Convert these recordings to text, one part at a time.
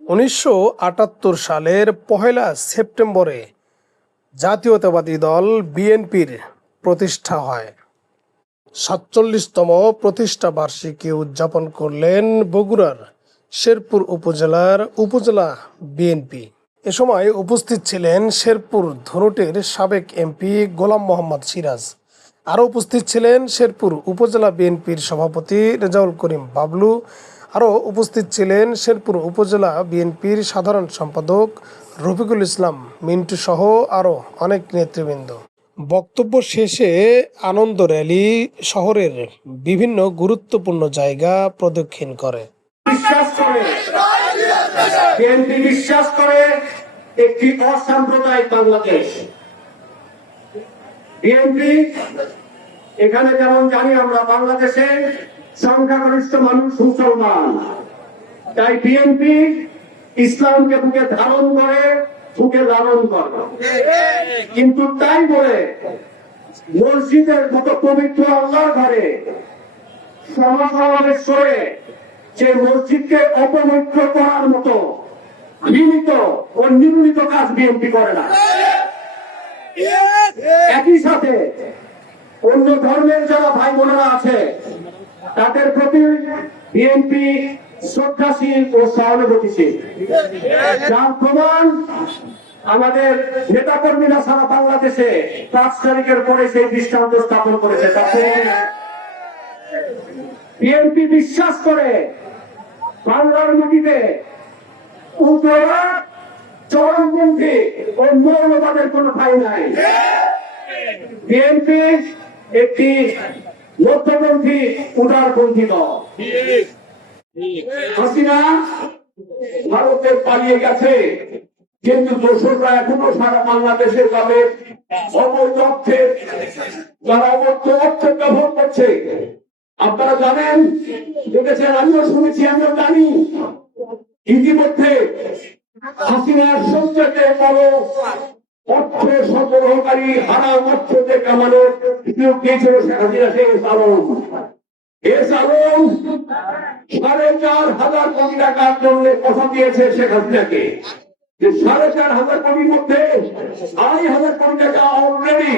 উনিশশো আটাত্তর সালের পহেলা সেপ্টেম্বরে জাতীয়তাবাদী দল বিএনপির প্রতিষ্ঠা হয়। সাতচল্লিশতম প্রতিষ্ঠা বার্ষিকী উদযাপন করলেন বগুড়ার শেরপুর উপজেলার উপজেলা বিএনপি। এ সময় উপস্থিত ছিলেন শেরপুর ধনুটের সাবেক এমপি গোলাম মোহাম্মদ সিরাজ। আরও উপস্থিত ছিলেন শেরপুর উপজেলা বিএনপির সভাপতি রেজাউল করিম বাবলু। আরও উপস্থিত ছিলেন শেরপুর উপজেলা বিএনপির সাধারণ সম্পাদক রফিকুল ইসলাম মিন্টু সহ আরও অনেক নেতৃবৃন্দ। বক্তব্য শেষে আনন্দ র্যালি শহরের বিভিন্ন গুরুত্বপূর্ণ জায়গা প্রদক্ষিণ করে। বিশ্বাস করে। বিএনপি বিশ্বাস করে একটি অসাম্প্রদায়িক বাংলাদেশ। বিএনপি এখানে যেমন জানি আমরা বাংলাদেশে সংখ্যাগরিষ্ঠ মানুষ মুসলমান। তাই বিএনপি ইসলামকে বুকে ধারণ করে, বুকে লালন করে। কিন্তু তাই বলে মসজিদের মতো পবিত্র আল্লাহর ঘরে সমাসমাবেশ করে যে মসজিদকে অপবিত্র করার মতো ঘৃণিত ও নির্মিত কাজ বিএনপি করে না। একই সাথে অন্য ধর্মের যারা ভাই বোনেরা আছে, তাদের প্রতি বিএনপি শ্রদ্ধাশীল ও সহানুভূতিশীল। যার প্রমাণ আমাদের নেতা কর্মীরা সারা বাংলাদেশে পাঁচ তারিখের পরে সেই দৃষ্টান্ত স্থাপন করেছে। তাতে বিএনপি বিশ্বাস করে বাংলার মাটিতে উগ্ররা চরমপন্থী ও মৌলবাদের কোন নাই। বিএনপি একটি মধ্যপন্থী উদারপন্থী দল। হাসিনা ভারতে পালিয়ে গেছে, কিন্তু দোষররা এখনও সারা বাংলাদেশে যাবে অবৈধ অর্থে যারা অবৈধ অর্থে ব্যবহার করছে আপনারা জানেন, দেখেছেন, আমিও শুনেছি, আমিও জানি। ইতিমধ্যে হাসিনার সবচেয়ে বড় অর্থ সরবরাহকারী হারাম অর্থ যে কামানো নিয়োগ দিয়েছিল হাসিনা আলম। এস সাড়ে চার হাজার কোটি টাকার জন্য কথা দিয়েছে শেখ হাসিনাকে। সাড়ে চার হাজার কোটির মধ্যে আড়াই হাজার কোটি টাকা অলরেডি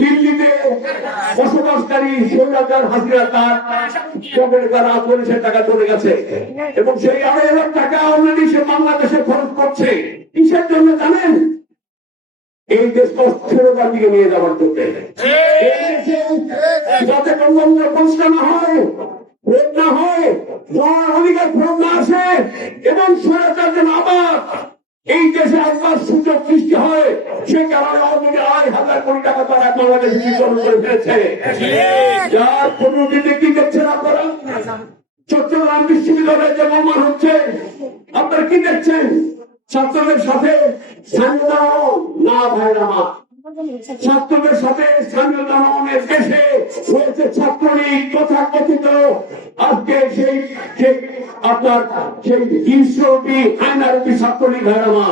দিল্লিতে বসবাসকারী সৈরাজার হাজিরা তার পকেটে তার টাকা চলে গেছে। এবং সেই আড়াই হাজার টাকা অলরেডি সে বাংলাদেশে খরচ করছে। কিসের জন্য জানেন? এই দেশকে অস্থিরতার দিকে নিয়ে যাওয়ার জন্য। যাতে না হয় না হয় অধিকার না আসে, এবং আবার এই দেশে একবার সুযোগ সৃষ্টি হয় সে কারণে আড়াই হাজার কোটি টাকা তারা বাংলাদেশে বিতরণ করে ফেলেছে। যার প্রতিনিধি কি দেখছেন আপনারা চট্টগ্রাম বিশ্ববিদ্যালয়ে যে মামলা হচ্ছে আপনারা কি দেখছেন? ছাত্রদের সাথে স্থানীয় না ভাইরা মা। ছাত্রদের সাথে স্থানীয় জনগণের দেশে হয়েছে ছাত্রলীগ তথা কথিত আজকে সেই আপনার সেই হিংস্রবী আইনারবী ছাত্রলীগ ভাইরা মা।